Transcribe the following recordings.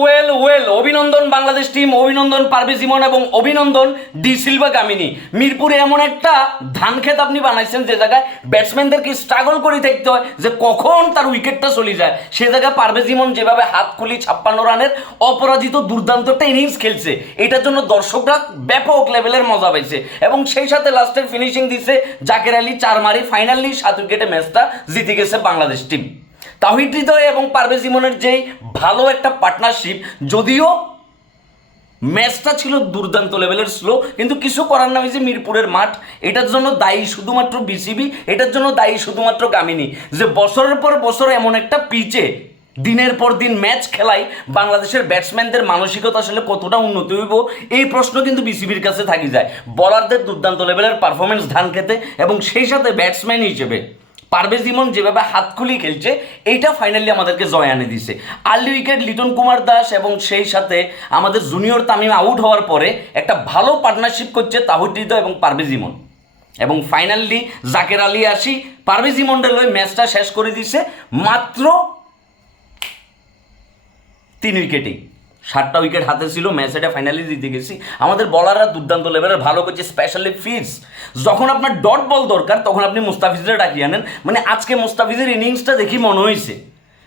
Well well অভিনন্দন Bangladesh team অভিনন্দন পারভেজ ইমন এবং অভিনন্দন ডি সিলভা কামিনী মিরপুরে এমন একটা ধান ক্ষেত আপনি বানাইছেন যে জায়গায় ব্যাটসম্যানদেরকে স্ট্রাগল করে দেখতে হয় যে কখন তার উইকেটটা চলে যায়। সে জায়গায় পারভেজ ইমন যেভাবে হাত খুলি ছাপ্পান্ন রানের অপরাজিত দুর্দান্ত একটা ইনিংস খেলছে। এটার জন্য দর্শকরা ব্যাপক লেভেলের মজা পাইছে এবং সেই সাথে লাস্টের ফিনিশিং দিছে জাকের আলী চার মারি। ফাইনালি সাত উইকেটে ম্যাচটা জিতে গেছে বাংলাদেশ টিম তাহিদ হৃদয় এবং পারভেজ ইমনের যেই ভালো একটা পার্টনারশিপ যদিও ম্যাচটা ছিল দুর্দান্ত লেভেলের স্লো কিন্তু কিছু করার না হয়েছে মিরপুরের মাঠ, এটার জন্য দায়ী শুধুমাত্র বিসিবি এটার জন্য দায়ী শুধুমাত্র গামিনী যে বছরের পর বছর এমন একটা পিচে দিনের পর দিন ম্যাচ খেলাই বাংলাদেশের ব্যাটসম্যানদের মানসিকতা আসলে কতটা উন্নতি হইব, এই প্রশ্ন কিন্তু বিসিবির কাছে থাকি যায়। বলারদের দুর্দান্ত লেভেলের পারফরমেন্স ধান খেতে এবং সেই সাথে ব্যাটসম্যান হিসেবে পারভেজ ইমন যেভাবে হাত খুলি খেলছে, এইটা ফাইনালি আমাদেরকে জয় আনে দিছে। আর্লি উইকেট লিটন কুমার দাস এবং সেই সাথে আমাদের জুনিয়র তামিম আউট হওয়ার পরে একটা ভালো পার্টনারশিপ করছে তাহিদ এবং পারভেজ ইমন। এবং ফাইনালি জাকের আলী আসি, পারভেজ ইমন্ডের লয় ম্যাচটা শেষ করে দিছে, মাত্র তিন উইকেটেই সাতটা উইকেট হাতে ছিল ম্যাচ এটা ফাইনালি জিতে গেছি। আমাদের বলাররা দুর্দান্ত লেভেলের ভালো করছে স্পেশালি ফিজ যখন আপনার ডট বল দরকার, তখন আপনি মুস্তাফিজরে ডাকিয়ে আনেন। মানে আজকে মুস্তাফিজের ইনিংসটা দেখি মনে হয়েছে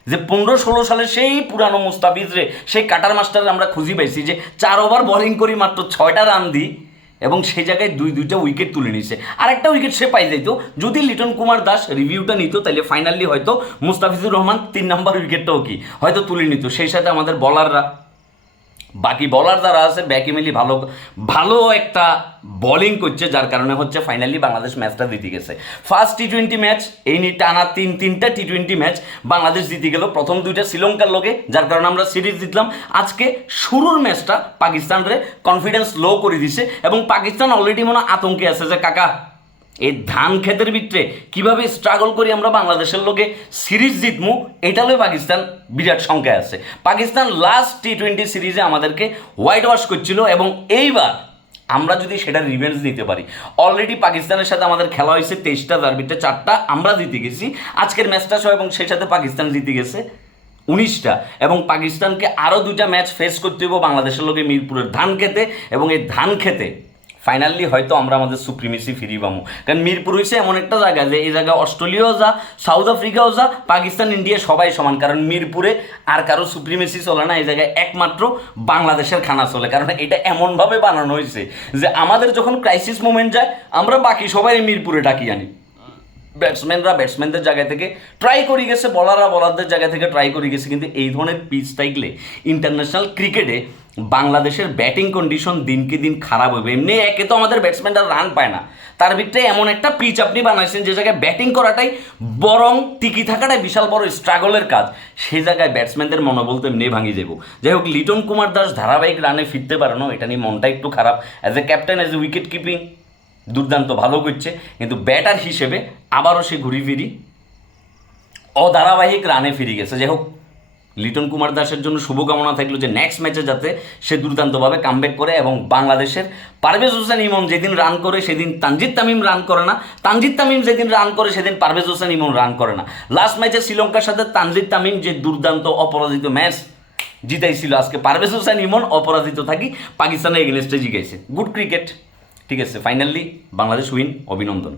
যে পনেরো ষোলো সালে সেই পুরানো মুস্তাফিজ রে সেই কাটার মাস্টার আমরা খুঁজি পাইছি যে চার ওভার বোলিং করি মাত্র ছয়টা রান দিই এবং সেই জায়গায় দুই দুইটা উইকেট তুলে নিছে আর একটা উইকেট সে পাই যাইতো, যদি লিটন কুমার দাস রিভিউটা নিত তাহলে ফাইনালি হয়তো মুস্তাফিজুর রহমান তিন নাম্বার উইকেটটাও কি? হয়তো তুলে নিত। সেই সাথে আমাদের বলাররা বাকি বলার যারা আছে ব্যাকিমেলি ভালো ভালো একটা বোলিং করছে, যার কারণে হচ্ছে ফাইনালি বাংলাদেশ ম্যাচটা জিতে গেছে। ফার্স্ট টি টোয়েন্টি ম্যাচ এই নিয়ে টানা তিন তিনটা টি টোয়েন্টি ম্যাচ বাংলাদেশ জিতে গেল। প্রথম দুইটা শ্রীলঙ্কার লোকে, যার কারণে আমরা সিরিজ জিতলাম। আজকে শুরুর ম্যাচটা পাকিস্তানরে কনফিডেন্স লো করে দিছে এবং পাকিস্তান অলরেডি মনে আতঙ্কে আছে যে, কাকা এই ধান ক্ষেতের ভিতরে কীভাবে স্ট্রাগল করি আমরা বাংলাদেশের লোকে? সিরিজ জিতমু, এটা লয়ে পাকিস্তান বিরাট সংখ্যায় আছে। পাকিস্তান লাস্ট টি টোয়েন্টি সিরিজে আমাদেরকে হোয়াইট ওয়াশ করছিল এবং এইবার আমরা যদি সেটা রিভেন্স দিতে পারি। অলরেডি পাকিস্তানের সাথে আমাদের খেলা হয়েছে তেইশটা যার ভিতরে চারটা, আমরা জিতে গেছি। আজকের ম্যাচটা সহ এবং সেই সাথে পাকিস্তান জিতে গেছে উনিশটা। এবং পাকিস্তানকে আরও দুটা ম্যাচ ফেস করতে হইব বাংলাদেশের লোকে মিরপুরের ধান খেতে এবং এই ধান খেতে ফাইনালি হয়তো আমরা আমাদের সুপ্রিমেসি ফিরি পাবো। কারণ মিরপুর হয়েছে এমন একটা জায়গা যে এই জায়গায় অস্ট্রেলিয়াও যা সাউথ আফ্রিকাও যা পাকিস্তান ইন্ডিয়া সবাই সমান। কারণ মিরপুরে আর কারও সুপ্রিমেসি চলে না, এই জায়গায় একমাত্র বাংলাদেশের খানা চলে। কারণ এটা এমনভাবে বানানো হয়েছে যে আমাদের যখন ক্রাইসিস মোমেন্ট যায়, আমরা বাকি সবাই মিরপুরে ডাকি আনি। ব্যাটসম্যানরা ব্যাটসম্যানদের জায়গা থেকে ট্রাই করে গেছে বলাররা বলারদের জায়গা থেকে ট্রাই করে গেছে, কিন্তু এই ধরনের পিচ স্টাইলে ইন্টারন্যাশনাল ক্রিকেটে বাংলাদেশের ব্যাটিং কন্ডিশন দিনকে দিন খারাপ হবে। এমনি একে তো আমাদের ব্যাটসম্যানরা রান পায় না। তার ভিতরে এমন একটা পিচ আপনি বানাইছেন যে জায়গায় ব্যাটিং করাটাই বরং টিকি থাকাটাই বিশাল বড় স্ট্রাগলের কাজ। সে জায়গায় ব্যাটসম্যানদের মনোবল তো এমনি ভাঙি যাব যাই হোক, লিটন কুমার দাস ধারাবাহিক রানে ফিরতে পারানো এটা নিয়ে মনটা একটু খারাপ। As a captain as a wicket keeping দুর্দান্ত, ভালো করছে। কিন্তু ব্যাটার হিসেবে আবারও সে ঘুরি ফিরি অধারাবাহিক রানে ফিরে গেছে। যাই হোক লিটন কুমার দাসের জন্য শুভকামনা থাকল যে নেক্সট ম্যাচে যাতে সে দুর্দান্তভাবে কামব্যাক করে এবং বাংলাদেশের পারভেজ হোসেন ইমন যেদিন রান করে, সেদিন তানজিদ তামিম রান করে না। তানজিদ তামিম যেদিন রান করে, সেদিন পারভেজ হোসেন ইমন রান করে না। লাস্ট ম্যাচে শ্রীলঙ্কার সাথে তানজিদ তামিম যে দুর্দান্ত অপরাজিত ম্যাচ জিতাইছিল, আজকে পারভেজ হোসেন ইমন অপরাজিত থাকি পাকিস্তানের এগেনস্টে জিগাইছে। গুড ক্রিকেট ঠিক আছে ফাইনালি বাংলাদেশ উইন অভিনন্দন।